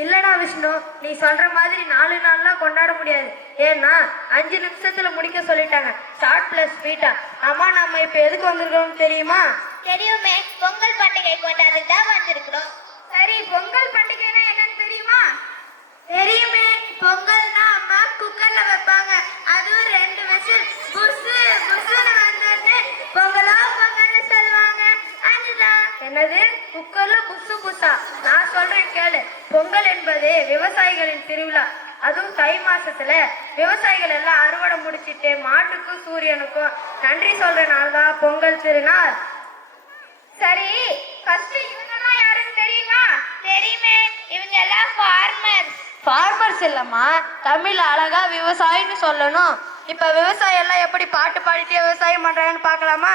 இல்லடா விஷ்ணு, நீ சொல்ற மாதிரி 4 நாள்லாம் கொண்டாட முடியாது. ஏன்னா 5 நிமிஷத்துல முடிக்க சொல்லிட்டாங்க. ஷார்ட் பிளஸ் ஸ்வீட்டா. அம்மா, நம்ம இப்ப எதுக்கு வந்திருக்கோம் தெரியுமா? தெரியுமே, பொங்கல் பண்டிகை கொண்டாடுறது தான் வந்திருக்கிறோம். சரி, பொங்கல் பண்டிகைனா என்னன்னு தெரியுமா? தெரியுமே, பொங்கல்னா அம்மா குக்கர்ல வைப்பாங்க. அதுவும் 2 விசில் புசு புசுன்னு வந்தோடனே பொங்கலோ பொங்கல்னு சொல்லுவாங்க. அதுதான். என்னது குக்கர்ல புசு புசா? நான் சொல்றேன் கேளு. பொங்கல் என்பது விவசாயிகளின் திருவிழா. அதுவும் தை மாசத்துல விவசாயிகள் எல்லாம் அறுவடை முடிச்சிட்டு மாட்டுக்கும் சூரியனுக்கும் நன்றி சொல்ற நாள் தான் பொங்கல் திருநாள். சரி, ஃபர்ஸ்ட் இவங்கெல்லாம் யாருன்னு தெரியுமா? தெரியுமே, இவங்க எல்லாம் ஃபார்மர்ஸ். ஃபார்மர்ஸ் இல்லம்மா, தமிழ் அழகா விவசாயின்னு சொல்லணும். இப்ப விவசாயம் எல்லாம் எப்படி பாட்டு பாடிட்டே விவசாயம் பண்றாங்கன்னு பார்க்கலாமா?